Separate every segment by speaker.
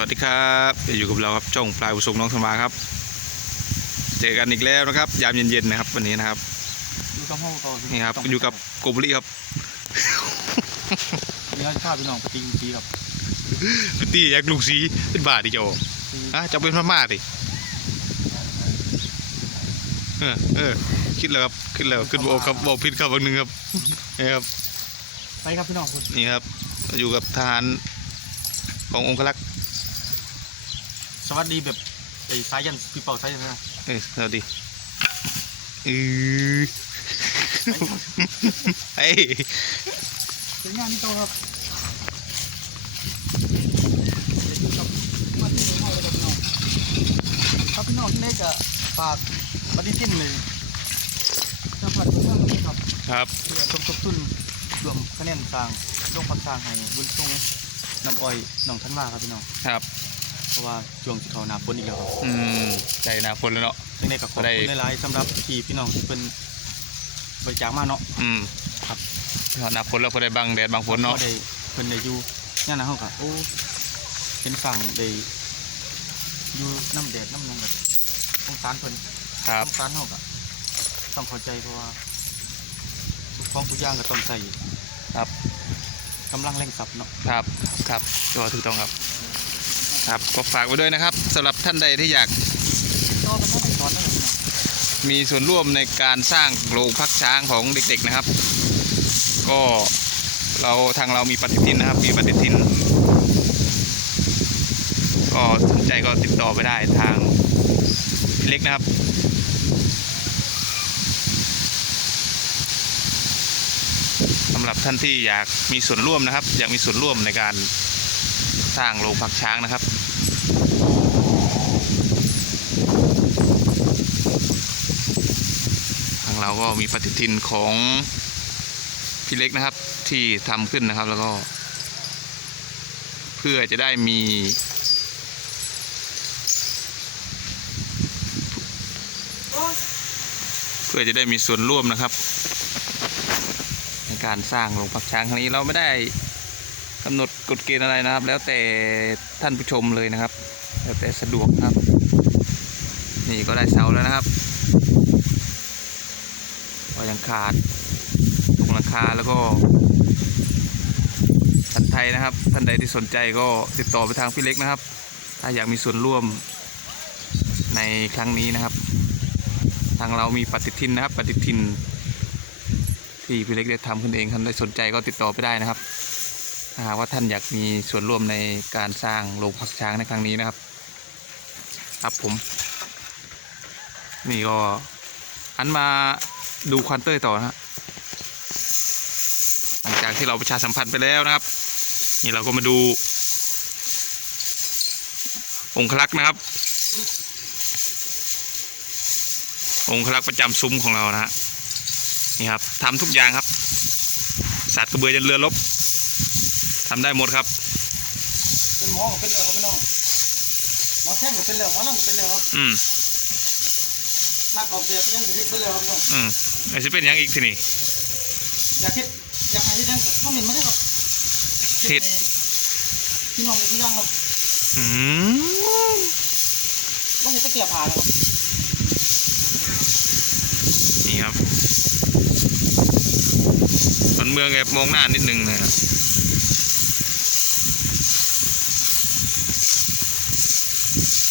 Speaker 1: วัสดีครับอยู่กับเราครับจ้องปลายบุษงน้องสมาครับ เจอกันอีกแล้วนะครับ ยามเย็นๆนะครับวันนี้นะครับ
Speaker 2: อยู่กับห้องต่อ
Speaker 1: นี่ครับอยู่กับโกบุรีครับ
Speaker 2: นี่เขาจะพาพี่น้องไปตีตีกับ
Speaker 1: ตีอยากลูกสีเป็นบาทดิโจอะจะเป็นพม่าดิเออเออคิดแล้วครับคิดแล้วขึ้นบอกครับบอกผิดครับวันหนึ่งครับนี่ครับ
Speaker 2: ไปครับพี่น้องคุณ
Speaker 1: นี่ครับ อยู่กับทหารขององครักษ์
Speaker 2: ส วัสดีแบบไอ้สายยันพี่เป่าสายยันนะ
Speaker 1: เออสวัสดีอือเฮ้ย
Speaker 2: เสียงงานนี่ต่อครับเดี๋ยวอยู่กับมาที่ห้องเลยครับพี่น้องครับพี่น้องที่นี่จะฝากปฏิทินเลยจังหวัดเชียงใหม่ครับ
Speaker 1: ครับ
Speaker 2: เพื่อสมทบทุนรวมคะแนนสร้างโรงพักสร้างให้บุญทรงน้ำอ้อยหนองทันว่าครับพี่น้อง
Speaker 1: ครับ
Speaker 2: เพราะว่าช่วงที่เขาหนาฝนอีกแล้วครับ
Speaker 1: อืมใจหนาฝนแล้วเนาะ
Speaker 2: ซึ่งในกับขอบ
Speaker 1: ได้
Speaker 2: คุณหลายๆสำหรับที่พี่น้องที่เป็นบริจาคมาเนาะ
Speaker 1: อืม
Speaker 2: ครับ
Speaker 1: หนาฝนแล้วก็ได้บังแดดบังฝนเนาะ
Speaker 2: ก็ได้เพิ่นได้อยู่ย่านนะเฮาก็โอ้เป็นฝั่งได้อยู่น้ำแดดน้ำนองแบบสงสารเพิ่น
Speaker 1: ครับ
Speaker 2: สงสารเฮาก็ต้องเข้าใจเพราะว่าทุกของทุกอย่างก็ต้องใส่
Speaker 1: ครับ
Speaker 2: กำลังแรงสับเนาะ
Speaker 1: ครับ ครับก็ถูกต้องครับ ครับก็ฝากไว้ด้วยนะครับสำหรับท่านใดที่อยาก
Speaker 2: ก็มันต้องสอนนะครับพี่น้อง
Speaker 1: มีส่วนร่วมในการสร้างโรงพักช้างของเด็กๆนะครับ ก็เราทางเรามีปฏิทินนะครับ มีปฏิทิน ก็สนใจก็ติดต่อไปได้ทางพี่เล็กนะครับสำหรับท่านที่อยากมีส่วนร่วมนะครับ อยากมีส่วนร่วมในการ สร้างโรงพักช้างนะครับ ทางเราก็มีปฏิทินของพี่เล็กนะครับที่ทำขึ้นนะครับแล้วก็ เพื่อจะได้มี เพื่อจะได้มีส่วนร่วมนะครับ ในการสร้างโรงพักช้างครั้งนี้เราไม่ได้ กำหนดกฎเกณฑ์อะไรนะครับ แล้วแต่ท่านผู้ชมเลยนะครับ แล้วแต่สะดวกครับ นี่ก็ได้เสาแล้วนะครับก็ยังขาดตรงหลังคาแล้วก็ท่านไทยนะครับ ท่านใดที่สนใจก็ติดต่อไปทางพี่เล็กนะครับ ถ้าอยากมีส่วนร่วมในครั้งนี้นะครับ ทางเรามีปฏิทินนะครับ ปฏิทินที่พี่เล็กได้ทำขึ้นเองท่านใดสนใจก็ติดต่อไปได้นะครับ ถ้าหากว่าท่านอยากมีส่วนร่วมในการสร้างโรงพักช้างในครั้งนี้นะครับ ครับผม นี่ก็หันมาดูควานเต้ยต่อนะฮะหลังจากที่เราประชาสัมพันธ์ไปแล้วนะครับ นี่เราก็มาดู องคลักษ์นะครับ องคลักษ์ประจำซุ้มของเรานะฮะนี่ครับทำทุกอย่างครับสัตว์กระเบือยันเรือรบ ทำได้หมดครับ
Speaker 2: เป็นหมอก็เป็นแล้วครับพี่น้องหมอแท่งก็เป็นแล้วหมอลำก็เป็นแล้วครับ
Speaker 1: อืม
Speaker 2: นักออกแบบยังก็เฮ็ดเป็นแล้วครับพี่น้อง
Speaker 1: อืมไอ้จะเป็นหยังอีกทีนี่
Speaker 2: อยากเฮ็ดอยากให้เฮ็ดหยังก็คอมเมนต์มาได้ครับ
Speaker 1: เฮ็ด
Speaker 2: ให้พี่น้องทุกอย่างครับ
Speaker 1: อืม
Speaker 2: บ่เฮ็ดตะเกียบผ่านะครับ
Speaker 1: นี่ครับมันเมืองแอบมองหน้านิดนึงนะครับ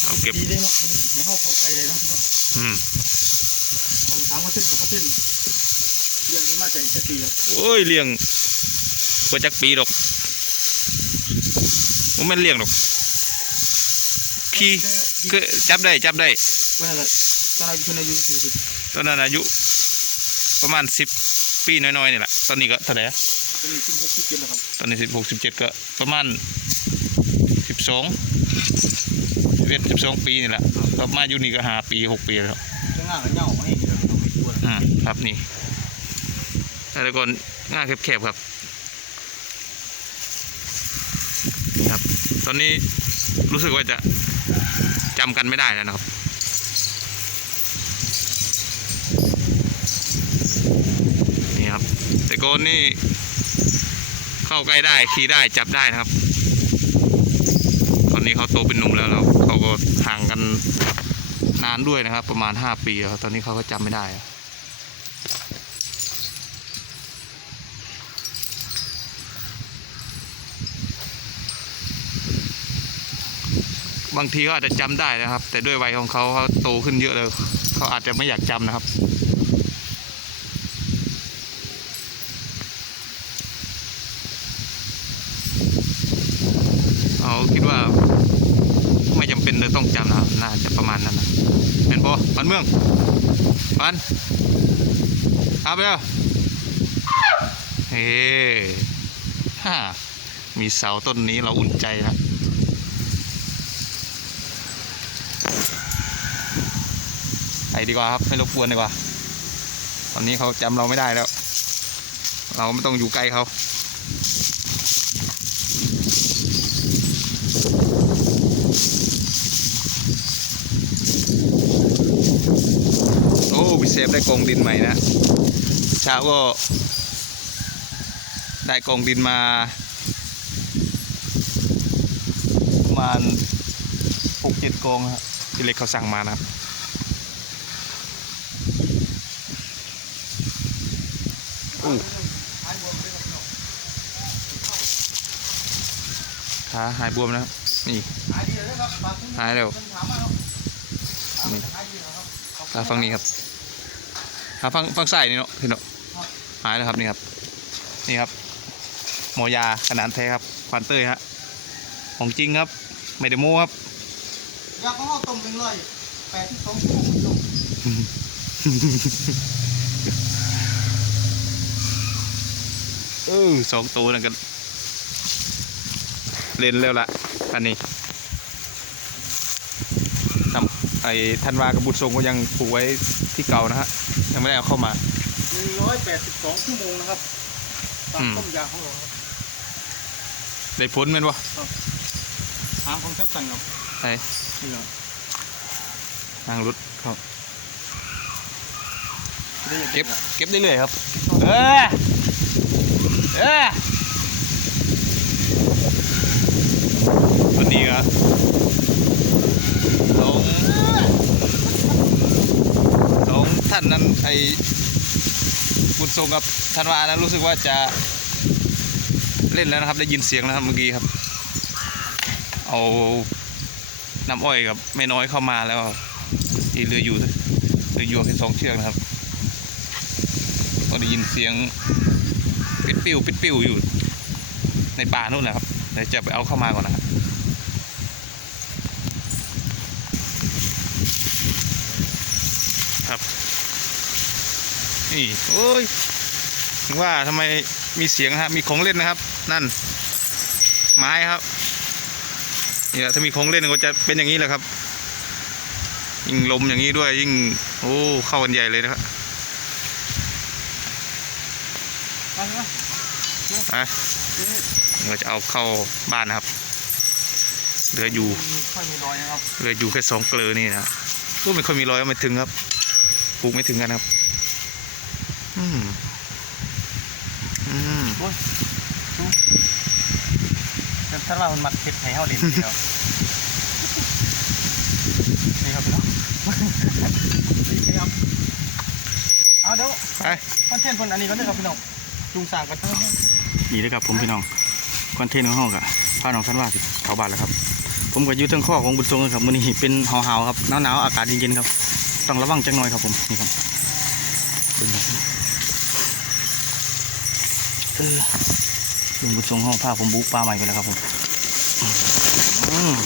Speaker 1: เอาเก็บ
Speaker 2: ดีเลยเนาะมันให้เฮาเข้าใจเลยเนาะพี่น้อง
Speaker 1: อืม
Speaker 2: ต้องถามว่าเส้นกับเส้นเรื่องนี้มาจากอีกสักทีครับ
Speaker 1: โอ้ยเลี้ยงกว่าจักปีดอกผมไม่นเลี้ยงดอกขี่คือจับได้จับได้
Speaker 2: เวลาตอนอายุคุณอายุสี่สิบ
Speaker 1: ตอนนั้นอายุประมาณสิบปีน้อยๆนี่แหละตอนนี้ก็เท่าไหร่อะ
Speaker 2: จะมีขึ้นพกที่เกินแล้วครับ
Speaker 1: ตอนนี้สิบหกสิบเจ็ดก็ประมาณสิบสองสิบ เอ็ดสิบสองปีนี่แหละก็มาอยู่นี่ก็หาปีหกปีแล้ว
Speaker 2: ข้างหน้าก็เหงาให้เราต้องไปตัว
Speaker 1: อืมครับนี่แล้วก็ง่ายแคบๆครับนี่ครับ ตอนนี้รู้สึกว่าจะจำกันไม่ได้แล้วนะครับนี่ครับแต่ก่อนนี่เข้าใกล้ได้ขี่ได้จับได้นะครับตอ นนี้นี้เขาโตเป็นหนุ่มแล้วแล้วเขาก็ห่างกันนานด้วยนะครับ ประมาณห้าปีแล้วตอนนี้เขาก็จำไม่ได้บางทีเขาอาจจะจำได้นะครับ แต่ด้วยวัยของเขาเขาโตขึ้นเยอะเลยเขาอาจจะไม่อยากจำนะครับ เอาคิดว่า จำเป็นเลยต้องจำนะครับน่าจะประมาณนั้นนะเป็นบอปันเมืองปันเอาไปแล้วเฮ้ฮ่ามีเสาต้นนี้เราอุ่นใจนะไปดีกว่าครับไม่รบกวนดีกว่า ตอนนี้เขาจำเราไม่ได้แล้ว เราไม่ต้องอยู่ใกล้เขา โอ้พี่เซฟได้กองดินใหม่นะเช้าก็ ได้กองดินมาประมาณหกเจ็ดกองครับที่เล็กเขาสั่งมานะครับขาหายบวมแล้วครับนี่
Speaker 2: หายเรับฝากคุณ
Speaker 1: หายแล้ว
Speaker 2: อบคุณ
Speaker 1: ขาฟังนี้ครับขาฟังฟังใส่นี่เนาะพี่เนาะหายแล้วครับนี่ครับ นี่ครับหมอยาขนาดแท้ครับควานเต้ยฮะของจริงครับ ไม่ได้โม้ครับ
Speaker 2: อยากให้ห้องต้มเป็นร้อยแปดที่สองชั่วโมงคุณผู้ชม
Speaker 1: เออสองตัวนั่นกันเล่นแล้วละอันนี้ทำไอ้ธันวากับบุตรทรงก็ยังปลูกไว้ที่เก่านะฮะยังไม่ได้เอาเข้ามา
Speaker 2: หนึ่งร้อยแปดสิบสองชั่วโมงนะครับตาม
Speaker 1: อืม
Speaker 2: ต้มยาของเราครับ
Speaker 1: ได้ผลแมันวะ
Speaker 2: หางของแซ่บสันครับ
Speaker 1: ไอ้
Speaker 2: นี่ครับ
Speaker 1: นางรุดเขา
Speaker 2: ได้อย่าง
Speaker 1: เก็บ
Speaker 2: ดีนะ
Speaker 1: เก็บได้เลยๆครับ เออเออวันนี้ก็สอง สองท่านนั้นไอ้บุญทรงกับธันวานั้นรู้สึกว่าจะเล่นแล้วนะครับ ได้ยินเสียงแล้วครับเมื่อกี้ครับ เอาน้ำอ้อยกับแม่น้อยเข้ามาแล้วที่เรืออยู่เรืออยู่แค่สองเชือกนะครับก็ได้ยินเสียงปิดปิ้วปิดปิ้วอยู่ในป่านู่นนะครับเดี๋ยวจะไปเอาเข้ามาก่อนนะครับครับ นี่โอ้ยถึงว่าทำไมมีเสียงฮะมีของเล่นนะครับ นั่น ไม้ครับนี่แหละถ้ามีของเล่นก็จะเป็นอย่างนี้แหละครับ ยิ่งลมอย่างนี้ด้วยยิ่งโอ้เข้ากันใหญ่เลยนะครับ
Speaker 2: ไปนะ
Speaker 1: ไปเราจะเอาเข้าบ้านนะครับเหลืออยู่
Speaker 2: มีค่อยมีรอยนะครับ
Speaker 1: เหลืออยู่แค่สองเกลือนี่นะก็ไม่ค่อยมีรอยไม่ถึงครับปลูกไม่ถึงกันครับ อืมอืม
Speaker 2: แต่ถ้าเรามันมักเผ็ดให้เขาเล่นเดียวนี่ครับพี่น้องนี่ครับเอาเดี๋ยว
Speaker 1: ไป
Speaker 2: คอนเทนต์คนอันนี้ก็ได้ครับพี่น้องจุงสร้างกันทั้ง
Speaker 1: ดีเลยครับผมพี่น้องคอนเทนต์ของห้องกับพาน้องท่านว่าสิเขาบ้านแล้วครับ ผมก็อยู่เทั้งข้อของบุญทรงครับมื้อนี้เป็นหาวหาวๆครับหนาวๆอากาศเย็นๆครับต้องระวังจังหน่อยครับผมนี่ครับเบิ่งครับ เออลุงบุญทรงห้องผ้าผมบุกปลาใหม่ไปแล้วครับผมอืม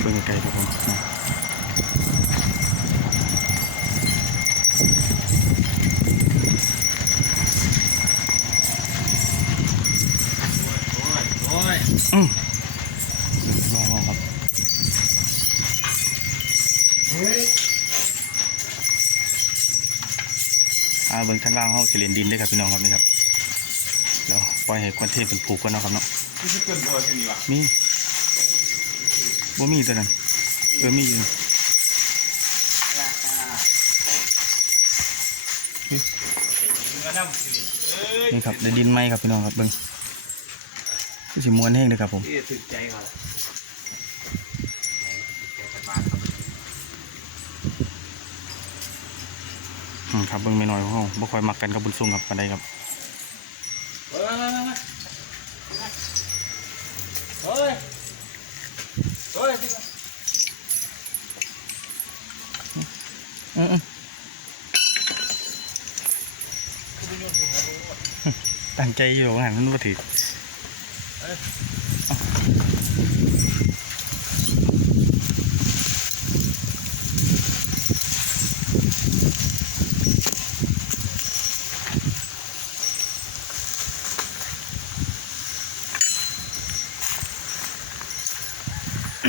Speaker 1: เบิ่งไกลๆครับผม
Speaker 2: โอ้ย
Speaker 1: ลองลองครับ
Speaker 2: เฮ้ย
Speaker 1: อ่าเบิ่งชั้นล่างห้อง สิเลนดินด้วยครับพี่น้องครับนี่ครับเดี๋ยวปล่อยให้ควันเทพเป็นผูกกันเนาะครับเนาะ
Speaker 2: นี่เกินบัวที่นี่วะ
Speaker 1: มีบ่มีตัวนั้นเออมีอยู่
Speaker 2: นี่ครับได้ดินไหมครับพี่น้องครับเบิ้งสิมวนแห้งเลยครับผม
Speaker 1: ที่ถึกใจเขา
Speaker 2: อืม ครับเบิ้งไม่น้อยของเราบ่ค่อยมักกันกับบุญทรงครับปานใดครับ
Speaker 1: เฮ้ยเฮ้ยเฮ้ย
Speaker 2: อือๆตั้งใจอยู่หันมันบ่ถือ
Speaker 1: คร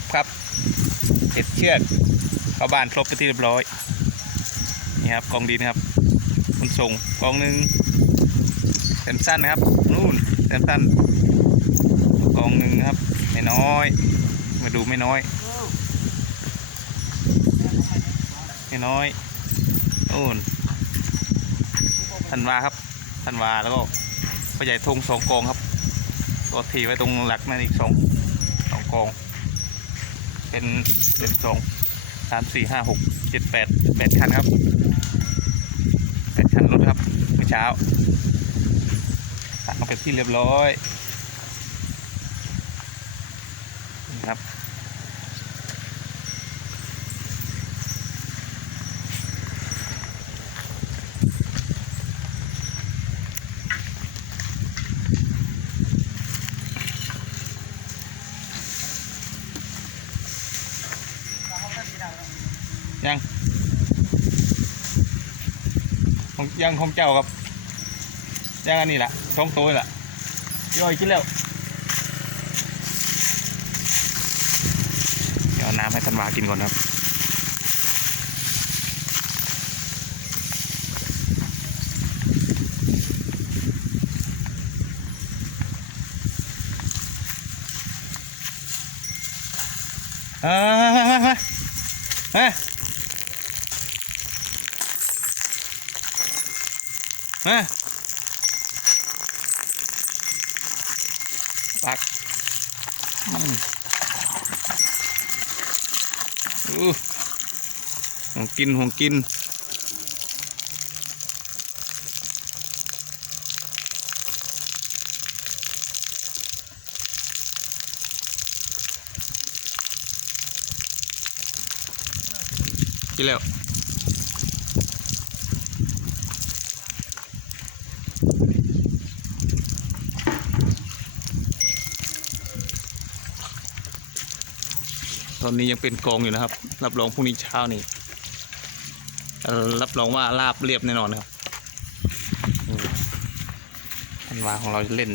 Speaker 1: บครับเห็ดเชือกเข้าบ้านครบไปนที่เรียบร้อย นี่ครับกองดินครับคุณส่งกองหนึ่งแซมสั้นนะครับนู่นแซมสั้นกองหนึ่งครับไม่น้อย มาดูไม่น้อยไม่น้อยนู่นธันวาครับ ธันวาแล้วก็พ่อใหญ่ทงสองกองครับ ตัวทีไว้ตรงหลักนั่นอีกสองสองกอง เป็นเป็นสองสามสี่ห้าหกเจ็ดแปดแปดคันครับแปดคันรถครับเมื่อเช้าตักมาเป็นที่เรียบร้อยนะครับ ยังของยังของเจ้าครับยังอันนี้แหละท้องตนี่แหละย่อยกินแล้วเดี๋ยวเอาน้ำให้ธันวากินก่อนครับอ่าม มาปักอืมอู้ห่วงกินห่วงกินกินแล้ว ตอนนี้ยังเป็นกองอยู่นะครับ รับรองพรุ่งนี้เช้านี่รับรองว่าลาบเรียบแน่นอนนะครับอันวาของเราจะเล่น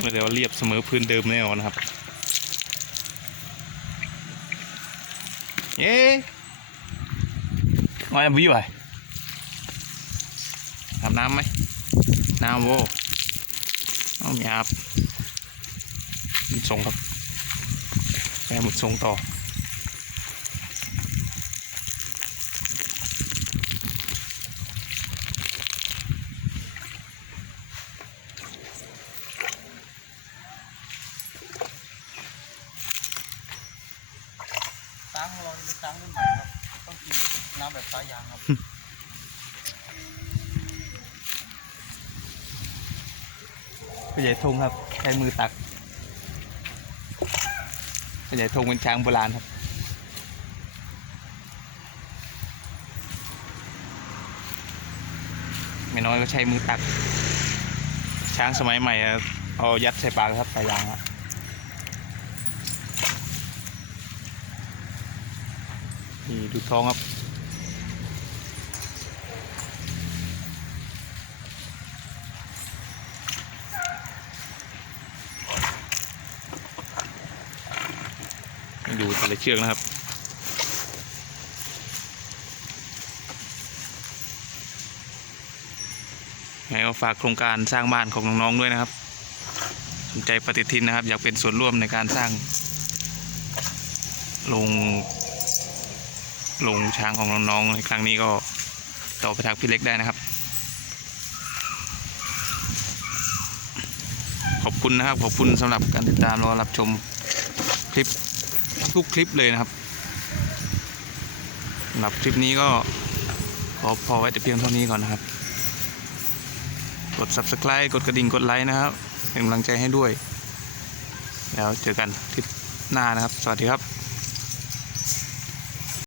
Speaker 1: ไม่ได้ว่าเรียบเสมอพื้นเดิมแน่นอนนะครับ เย้มาวิวไปอาบน้ำไหมน้ำโวเอาหยาบมันทรงครับแม่หมดทรงต่อ
Speaker 2: ช้างของเราเป็นช้างรุ่นใหม่ครับต้องกินน้ำแบบ สายยางครับ
Speaker 1: ผู้ใหญ่ทงครับใช้มือตักผู้ใหญ่ทงเป็นช้างโบราณครับไม่น้อยก็ใช้มือตัก ช้างสมัยใหม่เอายัดใส่ปากครับสายยางอะนี่ดูท้องครับ ให้เชือกนะครับไงก็ฝากโครงการสร้างบ้านของน้องๆด้วยนะครับ สนใจปฏิทินนะครับ อยากเป็นส่วนร่วมในการสร้างโรงโรงช้างของน้องๆในครั้งนี้ก็ต่อไปทางพี่เล็กได้นะครับ ขอบคุณนะครับ ขอบคุณสำหรับการติดตามรอรับชมคลิป ทุกคลิปเลยนะครับสำหรับคลิปนี้ก็ขอพอไว้แต่เพียงเท่านี้ก่อนนะครับ กด subscribe กดกระดิ่งกดไลค์นะครับ เป็นกำลังใจให้ด้วย แล้วเจอกันคลิปหน้านะครับ สวัสดีครับ